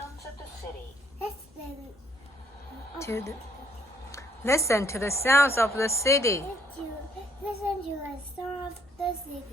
sounds of the city. Listen to the sounds of the city. Listen to the sound of the city.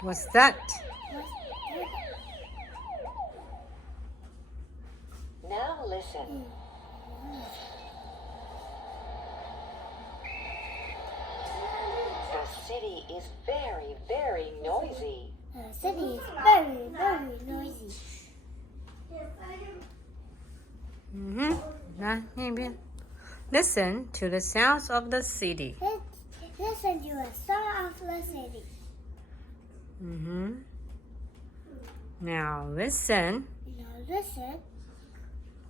What's that? Now listen. The city is very, very noisy. The city is very, very noisy. 来那边。Listen to the sounds of the city. Listen to the sound of the city. Now listen. Now listen.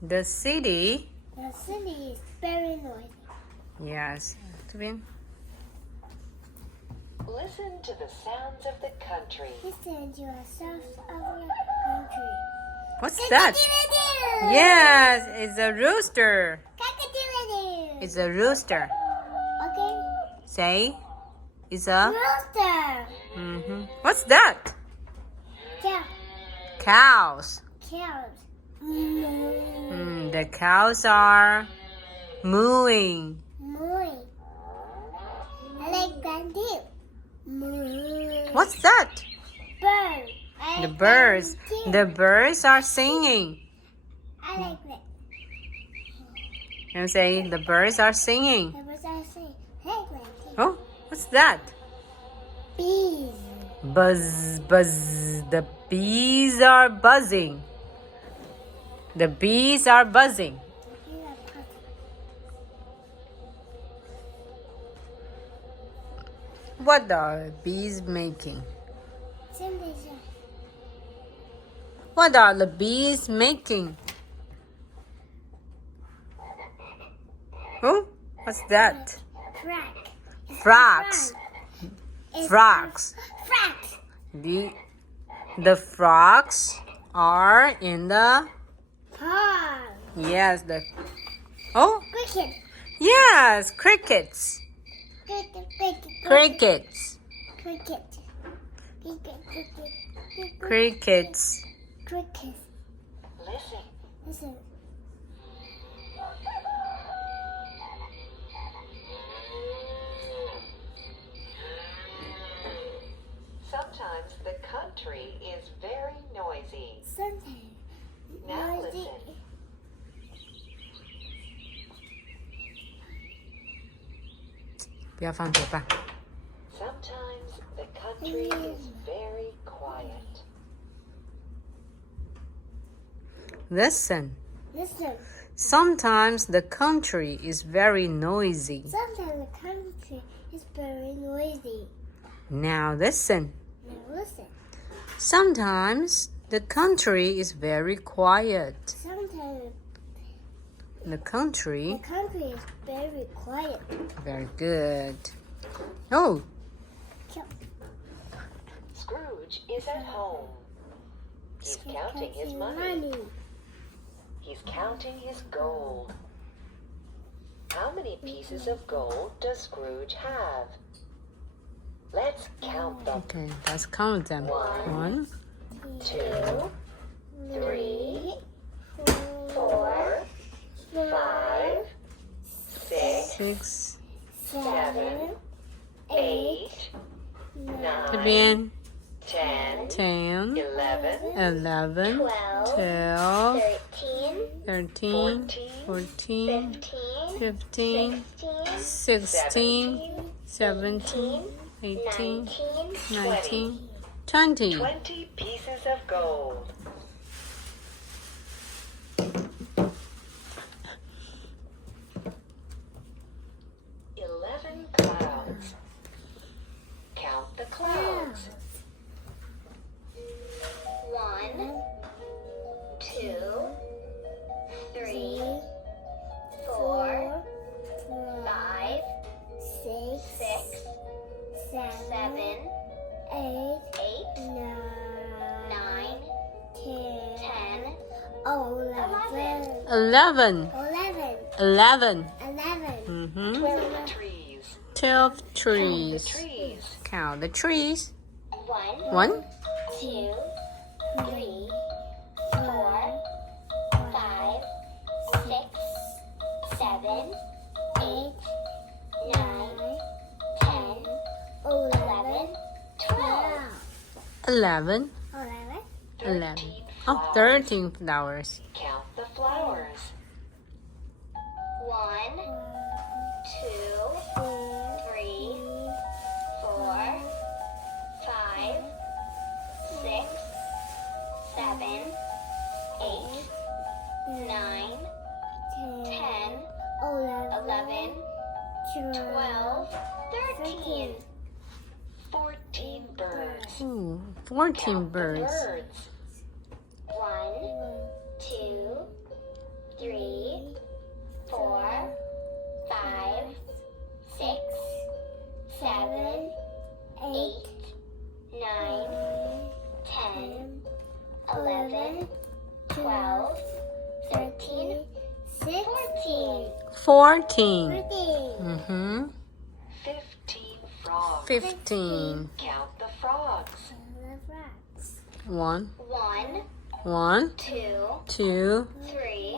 The city. The city is very noisy. Yes. 这边。Listen to the sounds of the country. Listen to the sounds of the country. What's that? Yes, it's a rooster. Cock-a-doodle-doo. It's a rooster. Okay. Say, it's a. Rooster. What's that? Cow. Cows. Cows. The cows are mooing. Mooing. I like that too. Mooing. What's that? Bird. The birds. The birds are singing. I like that. You say the birds are singing. The birds are saying, I like that too. Oh, what's that? Bees. Buzz, buzz. The bees are buzzing. The bees are buzzing. What are bees making? What are the bees making? Oh, what's that? Frogs. Frogs. Frogs. The frogs are in the. Pond. Yes, the. Oh, Cricket. yes, crickets. Crickets. Cricket. Crickets. Cricket. Listen. Listen. Sometimes the country is very noisy. Sometimes. Now noisy. listen. 不要放嘴巴。 Sometimes the country is very quiet. Listen. Listen. Sometimes the country is very noisy. Sometimes the country is very noisy. Now listen. Now listen. Sometimes the country is very quiet. Sometimes The country. the country is very quiet. Very good. Oh, Scrooge is at home. He's counting his money. He's counting his gold. How many pieces of gold does Scrooge have? Let's count them. okay. Let's count them. 1, 2, 3, 4, 5, 6, 6. 7, 8, 这 9, 边 10, 10, 11, 11, 12, 13, 13, 14, 15, 16, 17, 18, 19, 20. 20 pieces of gold. Clouds. Count the clouds. 1, 2, 3, 4, 5, 6, 11. 11. 12 trees. 12 Count the trees. trees. Count the trees. 1, 1, 2, 3, 4, 5, 6, 7, 8, 9, 10, 11, 12. 11. 11. 13 Oh, flowers. 13 flowers. Count the flowers. 1, 2, 3, 4, 5, 6, 7, 8, 9, 10, 11, 12, 13. 14 birds. Ooh, 14 Count the birds. 1, 2, 3, 4, 5, 6, 7, 8, 9, 10, 11, 12, 13, 14. 14. Mm-hmm. 15 frogs. 15. Count the frogs. 1, 1, 1, 2, 2, 3,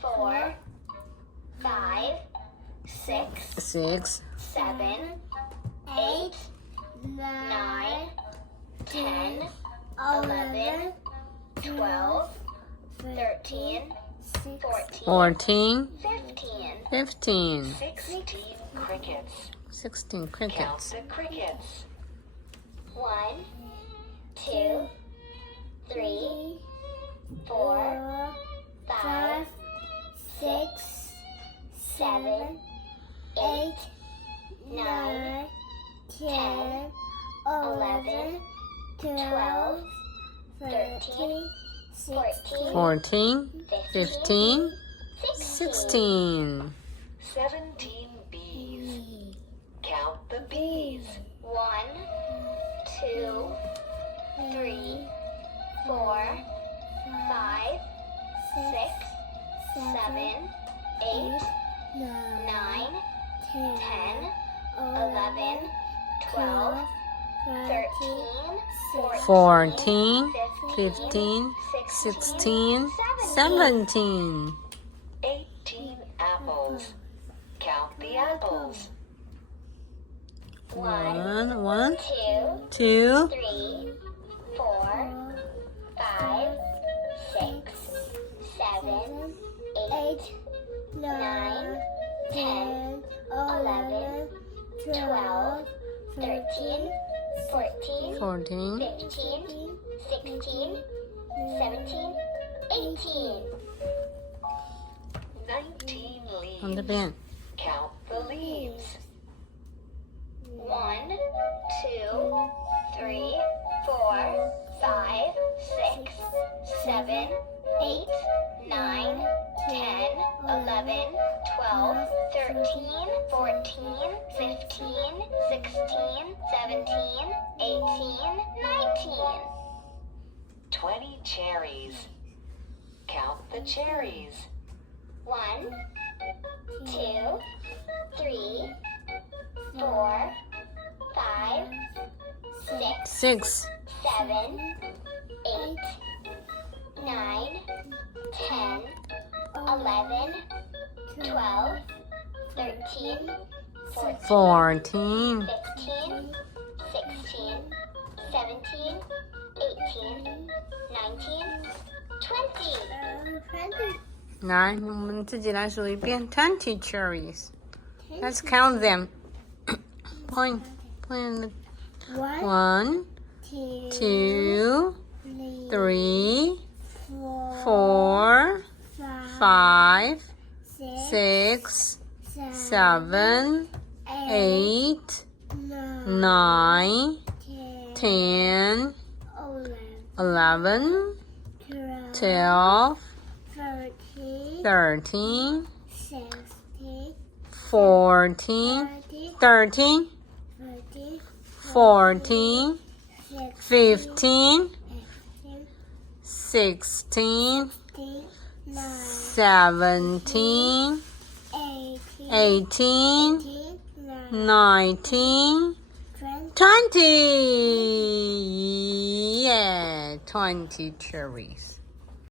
4, 5, 6, 6, 7, 8, 9, 10, 11, 12, 13, 14, 14, 15. 15. 16 crickets. 16 Count crickets. the crickets. 1, 2, 3, 4, 5, 6, 7, 8, 9, 10, 11, 12, 13, 14, 14, 15, 16. 17 bees. Count the bees. 1, 2, 3, 4, 5, 6, 7, 8, 9, 10, 11, 12, 13, 14, 15, 16, 17. 18 apples. Count the apples. 1, 1, 2, 2, 3, 4, 5, 6, 7, 8, 9, 10, 11, 12, 13, 14, 14, 15, 16, 17, 18. 19 leaves. 从这边 Count the leaves. 1, 2, 3, 4, 5, 6, 7, 8, 9, 10, 11, 12, 13, 14, 15, 16, 17, 18, 19. 20 cherries. Count the cherries. 1, 2, 3, 4, 5, 6, 6, 7, 8, 9, 10, 11, 12, 13, 14, 14, 15, 16, 17, 18, 19, 20. 来，我们自己来数一遍 20 cherries. Let's count them. Point. 1, 2, 3, 4, 5, 6, 7, 8, 9, 10, 11, 12, 13, 14, 13, 14, 15, 16, 9, 17, 18, 18, 9, 19, 20. 20. Yeah, 20 cherries.